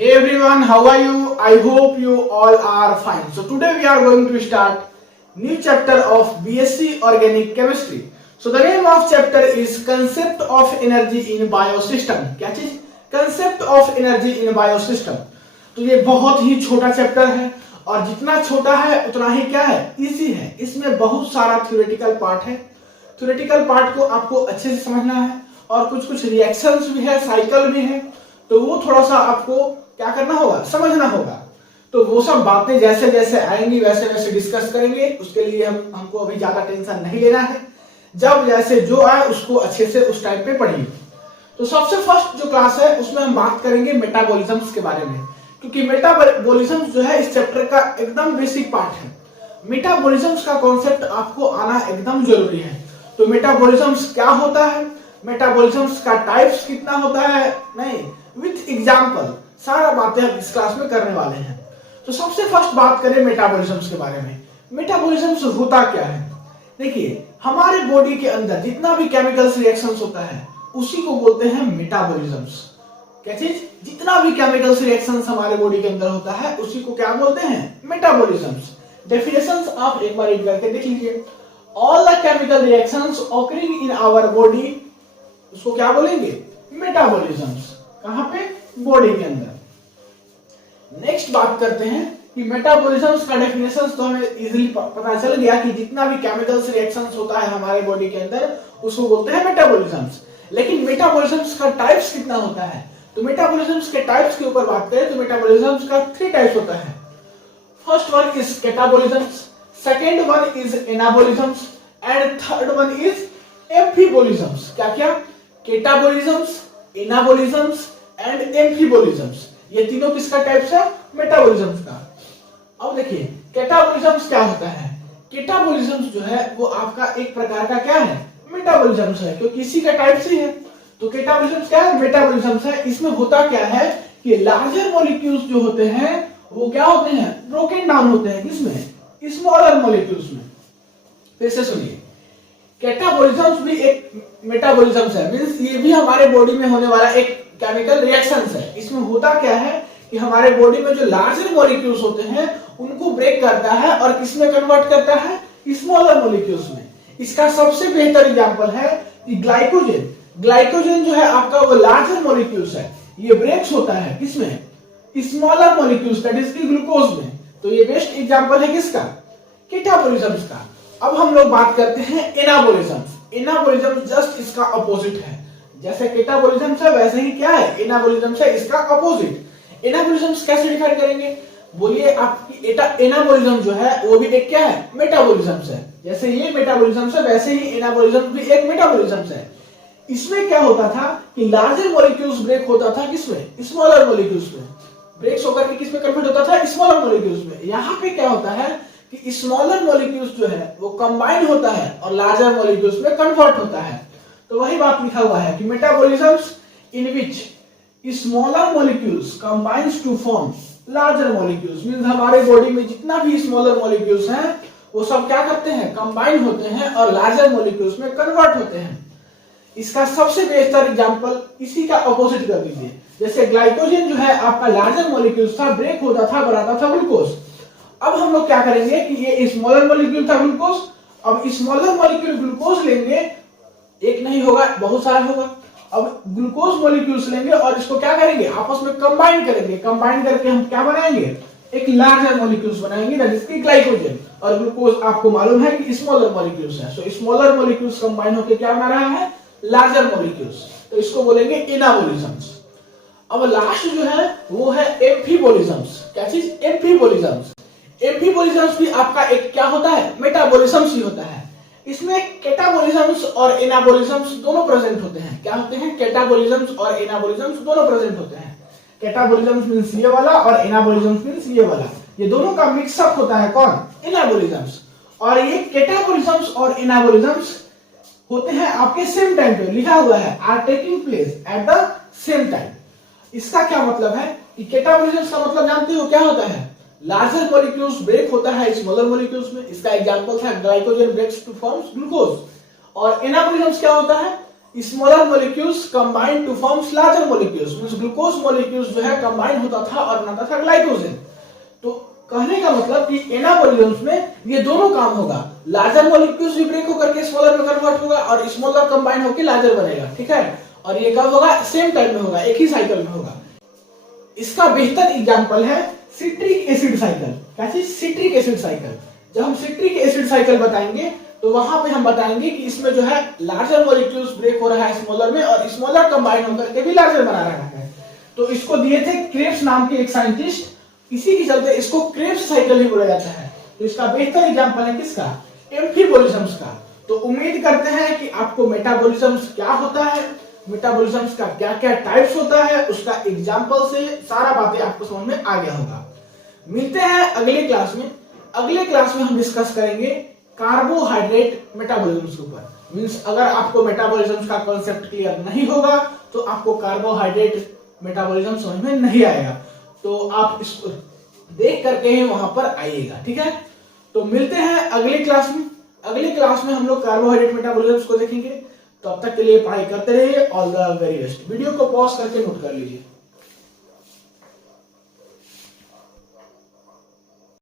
Hey everyone, how are you? I hope you all are fine. So today we are going to start new chapter of BSc Organic Chemistry. So the name of chapter is Concept of Energy in Biosystem. क्या चीज? Concept of Energy in Biosystem. तो ये बहुत ही छोटा chapter है और जितना छोटा है उतना ही क्या है, इजी है। इसमें बहुत सारा थ्योरेटिकल पार्ट है। थ्योरेटिकल पार्ट को आपको अच्छे से समझना है और कुछ कुछ रिएक्शंस भी है, साइकिल भी है, तो वो थोड़ा सा आपको क्या करना होगा, समझना होगा। तो वो सब बातें जैसे जैसे आएंगी वैसे वैसे डिस्कस करेंगे। उसके लिए हमको अभी ज्यादा टेंशन नहीं लेना है। जब जैसे जो आए उसको अच्छे से उस टाइप पे पढ़िए। तो सबसे फर्स्ट जो क्लास है उसमें हम बात करेंगे मेटाबॉलिज्म्स के बारे में, क्योंकि मेटाबॉलिज्म्स जो है इस चैप्टर का एकदम बेसिक पार्ट है। मेटाबॉलिज्म्स का कॉन्सेप्ट आपको आना एकदम जरूरी है। तो मेटाबॉलिज्म्स क्या होता है, मेटाबॉलिज्म्स का टाइप्स कितना होता है, नहीं विथ एग्जांपल सारा बातें हम इस क्लास में करने वाले हैं। तो सबसे फर्स्ट बात करें मेटाबॉलिज्म्स के बारे में। मेटाबॉलिज्म्स होता क्या है? देखिए, हमारे बॉडी के अंदर जितना भी केमिकल्स रिएक्शंस होता है उसी को बोलते हैं मेटाबॉलिज्म्स। क्या चीज? जितना भी केमिकल्स रिएक्शंस हमारे बॉडी के अंदर होता है उसी को क्या बोलते हैं, मेटाबॉलिज्म्स। डेफिनेशंस आप एक बार रीड करके देख लीजिए। All the chemical reactions occurring in our body, उसको क्या बोलेंगे, मेटाबॉलिज्म्स। कहां पे? बॉडी के अंदर। नेक्स्ट बात करते हैं कि मेटाबॉलिज्म्स का डेफिनेशंस तो हमें इजीली पता चल गया कि जितना भी केमिकल्स रिएक्शंस होता है हमारे बॉडी के अंदर उसको बोलते हैं मेटाबॉलिज्म्स। लेकिन मेटाबॉलिज्म्स का टाइप्स कितना होता है? तो मेटाबॉलिज्म्स के टाइप्स के ऊपर बात करें तो मेटाबॉलिज्म्स का 3 टाइप्स होता है। First one is catabolisms, second one is anabolisms and third one is amphibolisms. क्या क्या? Catabolisms, anabolisms and amphibolisms. ये तीनों किसका टाइप्स है? मेटाबॉलिज्म्स का। अब देखिए कैटाबॉलिज्म्स क्या होता है। कैटाबॉलिज्म्स जो है वो आपका एक प्रकार का क्या है, मेटाबॉलिज्म्स है, क्योंकि इसी का टाइप्स ही है। तो कैटाबॉलिज्म्स क्या है, मेटाबॉलिज्म्स है। इसमें होता क्या है कि लार्जर मॉलिक्यूल्स जो होते हैं वो क्या होते हैं, ब्रोकन डाउन होते हैं। किसमें? स्मॉलर मॉलिक्यूल्स में। फिर से सुनिए, कैटाबॉलिज्म्स भी एक मेटाबॉलिज्म्स है, मींस ये भी हमारे बॉडी में होने वाला एक केमिकल रिएक्शंस है। इसमें होता क्या है कि हमारे बॉडी में जो लार्जर मॉलिक्यूल्स होते हैं उनको ब्रेक करता है और किसमें कन्वर्ट करता है, स्मॉलर मॉलिक्यूल्स में। इसका सबसे बेहतर एग्जांपल है कि ग्लाइकोजन। ग्लाइकोजन जो है आपका वो लार्जर मॉलिक्यूल्स है, ये ब्रेक्स होता है किसमें, स्मॉलर मॉलिक्यूल्स दैट इज की ग्लूकोज में। तो ये बेस्ट एग्जांपल है किसका, कैटाबॉलिज्म्स का। अब हम लोग बात करते हैं एनाबॉलिज्म्स। एनाबॉलिज्म जस्ट इसका अपोजिट है। जैसे कैटाबॉलिज्म्स है वैसे ही क्या है, एनाबॉलिज्म्स है इसका अपोजिट। एनाबॉलिज्म्स कैसे डिफाइन करेंगे, बोलिए। आपकी एनाबॉलिज्म जो है वो भी एक क्या है, मेटाबॉलिज्म्स है। जैसे ये मेटाबॉलिज्म्स है वैसे ही एनाबॉलिज्म भी एक मेटाबॉलिज्म्स है। इसमें क्या होता था कि लार्जर मॉलिक्यूल्स ब्रेक होता था किसमें, स्मॉलर मॉलिक्यूल्स में। ब्रेक्स होकर के किसमें कन्वर्ट होता था, स्मॉलर मॉलिक्यूल्स में। यहाँ पे क्या होता है कि स्मॉलर मॉलिक्यूल्स जो है वो कंबाइन होता है और लार्जर मॉलिक्यूल्स में कन्वर्ट होता है। तो वही बात लिखा हुआ है कि metabolisms in which smaller molecules combines to form larger molecules. Means हमारे बॉडी में जितना भी स्मॉलर मॉलिक्यूल्स हैं वो सब क्या करते हैं, कंबाइन होते हैं और लार्जर मॉलिक्यूल्स में कन्वर्ट होते हैं। इसका सबसे बेहतर एग्जांपल इसी का अपोजिट कर दीजिए। जैसे ग्लाइकोजन जो है आपका लार्जर मॉलिक्यूल्स था, ब्रेक होता था, बनाता था ग्लूकोज। अब हम लोग क्या करेंगे कि ये स्मॉलर मॉलिक्यूल था ग्लूकोज, अब स्मॉलर मॉलिक्यूल ग्लूकोज लेंगे, एक नहीं होगा बहुत सारा होगा। अब ग्लूकोज मॉलिक्यूल्स लेंगे और इसको क्या करेंगे, आपस में कंबाइन करेंगे। कंबाइन करके हम क्या बनाएंगे, एक लार्जर मॉलिक्यूल्स बनाएंगे दैट इज की ग्लाइकोजन। और ग्लूकोज आपको मालूम है कि स्मॉलर मॉलिक्यूल्स है। सो स्मॉलर मॉलिक्यूल्स कंबाइन होकर क्या बना रहा है, लार्जर मॉलिक्यूल्स। तो इसको बोलेंगे एनाबॉलिज्म्स। अब लास्ट जो है वो है एम्फीबॉलिज्म्स। क्या चीज, एम्फीबॉलिज्म्स। एम्फीबॉलिज्म्स भी आपका एक क्या होता है, मेटाबॉलिज्म्स ही होता है। इसमें कैटाबॉलिज्म्स और एनाबॉलिज्म्स दोनों प्रेजेंट होते हैं। क्या होते हैं, कैटाबॉलिज्म्स और एनाबॉलिज्म्स दोनों प्रेजेंट होते हैं। कैटाबॉलिज्म्स मींस ये वाला और एनाबॉलिज्म्स मींस ये वाला। ये दोनों का मिक्सअप होता है कौन, एनाबॉलिज्म्स। और ये कैटाबॉलिज्म्स और एनाबॉलिज्म्स होते हैं आपके सेम टाइम पे। लिखा हुआ है are taking place at the same time. इसका क्या मतलब है कि कैटाबॉलिज्म्स का मतलब जानते हो क्या होता है, लार्जर मॉलिक्यूल्स ब्रेक होता है स्मॉलर मॉलिक्यूल्स में। इसका एग्जांपल था glycogen breaks to forms glucose. और एनाबॉलिज्म्स क्या होता है, smaller molecules combine to forms larger molecules, means glucose molecules जो है कंबाइन होता था और बनाता था ग्लाइकोजन। तो कहने का मतलब कि एनाबॉलिज्म्स में ये दोनों काम होगा, लार्जर मोलिक्यूल्स भी ब्रेक होकर के स्मॉलर में कन्वर्ट होगा और स्मॉलर कंबाइन होकर लार्जर बनेगा, ठीक है। और ये कब होगा? सेम टाइम में होगा, एक ही साइकिल में होगा। इसका बेहतर एग्जांपल है सिट्रिक एसिड साइकिल। क्या चीज? Citric acid cycle. जब हम सिट्रिक एसिड साइकिल बताएंगे तो वहां पे हम बताएंगे कि इसमें जो है लार्जर मॉलिक्यूल्स ब्रेक हो रहा है स्मॉलर में और स्मॉलर कंबाइन होकर के भी लार्जर बना रहा है। तो इसको दिए थे क्रेब्स नाम के एक साइंटिस्ट, इसी के चलते इसको क्रेब्स साइकिल ही बोला जाता है। तो इसका बेहतर एग्जांपल है किसका? एम्फीबोलिज्म्स का। तो उम्मीद करते हैं कि आपको मेटाबॉलिज्म्स क्या होता है, मेटाबॉलिज्म्स का क्या क्या टाइप्स होता है, उसका एग्जांपल से सारा बातें आपको समझ में आ गया होगा। मिलते हैं अगले क्लास में। अगले क्लास में हम डिस्कस करेंगे कार्बोहाइड्रेट मेटाबॉलिज्म्स के ऊपर। मींस अगर आपको मेटाबॉलिज्म्स का कॉन्सेप्ट क्लियर नहीं होगा तो आपको कार्बोहाइड्रेट मेटाबॉलिज्म समझ में नहीं आएगा, तो आप इसको देख करके ही वहां पर आइएगा, ठीक है। तो मिलते हैं अगले क्लास में। अगले क्लास में हम लोग कार्बोहाइड्रेट मेटाबॉलिज्म्स को देखेंगे। तब तक के लिए पढ़ाई करते रहिए। All the very best. Video को पॉज करके नोट कर लीजिए।